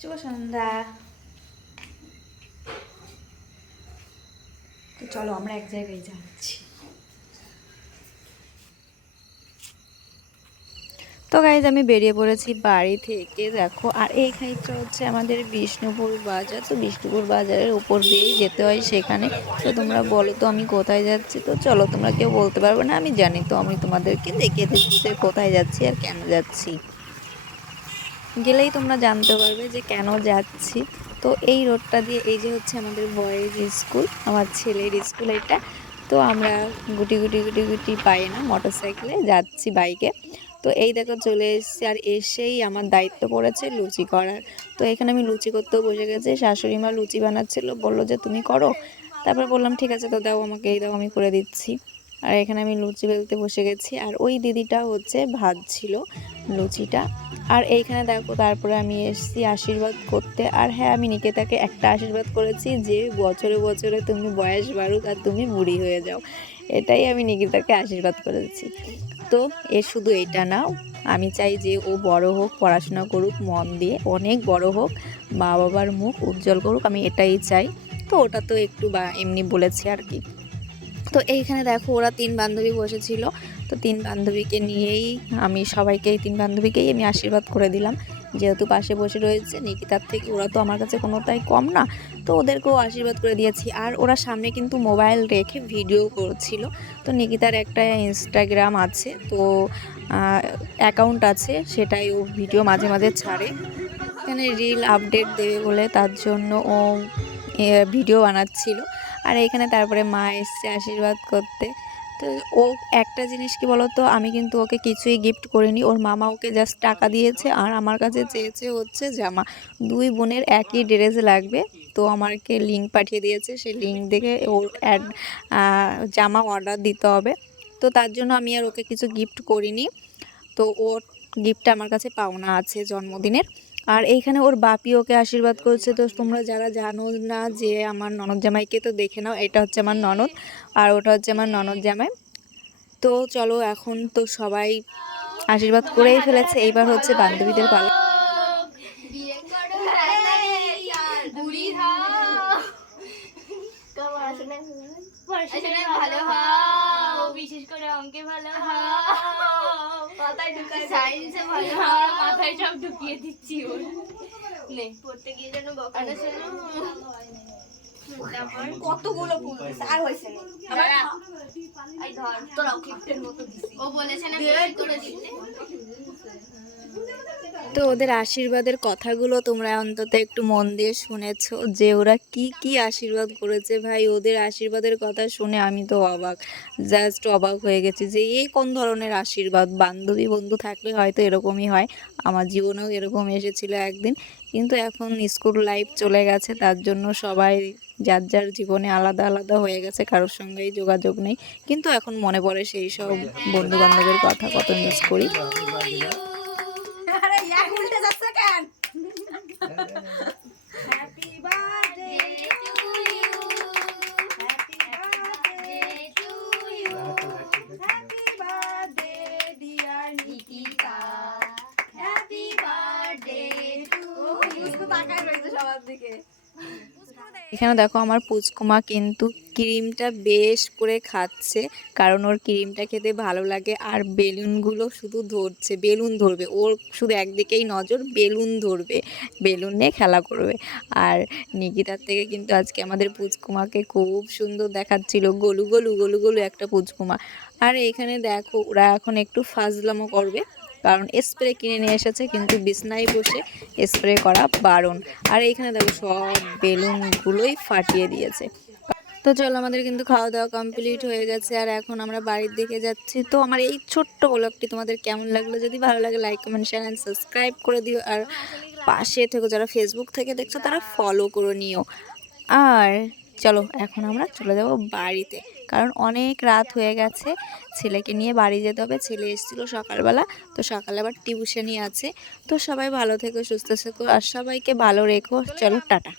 শুভ সন্ধ্যা। তো চলো আমরা এক জায়গায় যাচ্ছি। তো গাইজ আমি বেরিয়ে পড়েছি বাড়ি থেকে, দেখো। আর এইখানটা হচ্ছে আমাদের বিষ্ণুপুর বাজার। তো বিষ্ণুপুর বাজারের উপর দিয়েই যেতে হয় সেখানে। তো তোমরা বলো তো আমি কোথায় যাচ্ছি? তো চলো, তোমরা কেউ বলতে পারবে না, আমি জানি। তো আমি তোমাদেরকে দেখিয়ে দিচ্ছি যে কোথায় যাচ্ছি আর কেন যাচ্ছি। গেলেই তোমরা জানতে পারবে যে কেন যাচ্ছি। তো এই রোডটা দিয়ে, এই যে হচ্ছে আমাদের বয়েজ স্কুল, আমার ছেলের স্কুল এটা। তো আমরা গুটি গুটি গুটি গুটি পাই না, মোটর সাইকেলে যাচ্ছি, বাইকে। তো এই দেখো চলে এসেছি, আর এসেই আমার দায়িত্ব পড়েছে লুচি করার। তো এখানে আমি লুচি করতেও বসে গেছি। শাশুড়ি মা লুচি বানাচ্ছিল, বললো যে তুমি করো। তারপর বললাম ঠিক আছে, তো দাও আমাকে, এই দাও আমি করে দিচ্ছি। আর এখানে আমি লুচি বেলতে বসে গেছি, আর ওই দিদিটা হচ্ছে ভাজছিল লুচিটা। আর এইখানে দেখো, তারপরে আমি এসেছি আশীর্বাদ করতে। আর হ্যাঁ, আমি নিকেতাকে একটা আশীর্বাদ করেছি যে বছরে বছরে তুমি বয়স বাড়ুক আর তুমি বুড়ি হয়ে যাও, এটাই আমি নিকিতাকে আশীর্বাদ করেছি। তো শুধু এটা না, আমি চাই যে ও বড় হোক, পড়াশোনা করুক মন দিয়ে, অনেক বড় হোক, মা বাবার মুখ উজ্জ্বল করুক, আমি এটাই চাই। তো ওটা তো একটু এমনি বলেছি আর কি। তো এইখানে দেখো ওরা 3 বান্ধবী বসেছিল। তো 3 বান্ধবীকে নিয়েই আমি সবাইকেই 3 বান্ধবীকেই আমি আশীর্বাদ করে দিলাম, যেহেতু পাশে বসে রয়েছে। নিকিতার থেকে ওরা তো আমার কাছে কোনোটাই কম না, তো ওদেরকেও আশীর্বাদ করে দিয়েছি। আর ওরা সামনে কিন্তু মোবাইল রেখে ভিডিও করছিল। তো নিকিতার একটা ইনস্টাগ্রাম আছে, তো অ্যাকাউন্ট আছে, সেটাই ও ভিডিও মাঝে মাঝে ছাড়ে। এখানে রিল আপডেট দেবে বলে তার জন্য ও ভিডিও বানাচ্ছিল। আর এখানে তারপরে মা এসছে আশীর্বাদ করতে। তো ও একটা জিনিস কি বলতো, আমি কিন্তু ওকে কিছুই গিফট করিনি, ওর মামা ওকে জাস্ট টাকা দিয়েছে আর আমার কাছে চেয়েছে হচ্ছে জামা। 2 বোনের একই ড্রেস লাগবে, তো আমাকে লিঙ্ক পাঠিয়ে দিয়েছে, সেই লিঙ্ক দেখে ওর জামা অর্ডার দিতে হবে। তো তার জন্য আমি আর ওকে কিছু গিফট করিনি। তো ওর গিফটটা আমার কাছে পাওনা আছে জন্মদিনের। আর এইখানে ওর বাপি ওকে আশীর্বাদ করছে। তো তোমরা যারা জানো না যে আমার ননদ জামাইকে, তো দেখে নাও, এটা হচ্ছে আমার ননদ আর ওটা হচ্ছে আমার ননদ জামাই। তো চলো, এখন তো সবাই আশীর্বাদ করেই ফেলেছে, এইবার হচ্ছে বান্ধবীদের পালা। ভালো হও, বিশেষ করে অঙ্কে ভালো হও, সায়েন্সে ভালো হও, মাথায় সব ঢুকিয়ে দিচ্ছি ওর। নে পড়তে গিয়ে যেন বকাটা শোনো। তারপর কতগুলো ফুল দিছে, আর হইছে না। এই ধর তোরা ক্লিপের মতো দিছি, ও বলেছে না বেশি করে দিতে। তো ওদের আশীর্বাদের কথাগুলো তোমরা অন্তত একটু মন দিয়ে শুনেছো, যে ওরা কি কি আশীর্বাদ করেছে। ভাই, ওদের আশীর্বাদের কথা শুনে আমি তো অবাক, জাস্ট অবাক হয়ে গেছি যে এই কোন ধরনের আশীর্বাদ। বান্ধবী বন্ধু থাকলে হয়তো এরকমই হয়, আমার জীবনেও এরকম এসেছিল একদিন। কিন্তু এখন স্কুল লাইফ চলে গেছে, তার জন্য সবাই যার যার জীবনে আলাদা আলাদা হয়ে গেছে, কারোর সঙ্গেই যোগাযোগ নেই। কিন্তু এখন মনে পড়ে সেই সব বন্ধু বান্ধবের কথা, কত মিস করি। Happy birthday to you, happy birthday to you, happy birthday dear Nikita, happy birthday to you. তাকাই রইছে সবার দিকে। এখানে দেখো আমার পুচকুমা কিন্তু ক্রিমটা বেশ করে খাচ্ছে, কারণ ওর ক্রিমটা খেতে ভালো লাগে। আর বেলুনগুলো শুধু ধরছে, বেলুন ধরবে ওর, শুধু একদিকেই নজর, বেলুন ধরবে, বেলুন নিয়ে খেলা করবে। আর নিকিতার থেকে কিন্তু আজকে আমাদের পুচকুমাকে খুব সুন্দর দেখাচ্ছিল, গলু গলু গলু গলু একটা পুচকুমা। আর এখানে দেখো ওরা এখন একটু ফাজলামো করবে, কারণ স্প্রে কিনে নিয়ে এসেছে, কিন্তু বিছনায় বসে স্প্রে করা বারণ। আর এইখানে দেখো সব বেলুনগুলোই ফাটিয়ে দিয়েছে। তো চলো, আমাদের কিন্তু খাওয়া দাওয়া কমপ্লিট হয়ে গেছে, আর এখন আমরা বাড়ির দিকে যাচ্ছি। তো আমার এই ছোট্ট ব্লগটি তোমাদের কেমন লাগলো? যদি ভালো লাগে like comment share and subscribe করে দিও। আর পাশে থেকে যারা ফেসবুক থেকে দেখছো তারা ফলো করে নিও। আর চলো, এখন আমরা চলে যাব বাড়িতে, কারণ অনেক রাত হয়ে গেছে, ছেলেকে নিয়ে বাড়ি যেতে হবে। ছেলে এসেছিলো সকালবেলা, তো সকালে আবার টিউশনই আছে। তো সবাই ভালো থেকো, সুস্থ থেকো, আর সবাইকে ভালো রেখো। চলো, টাটা।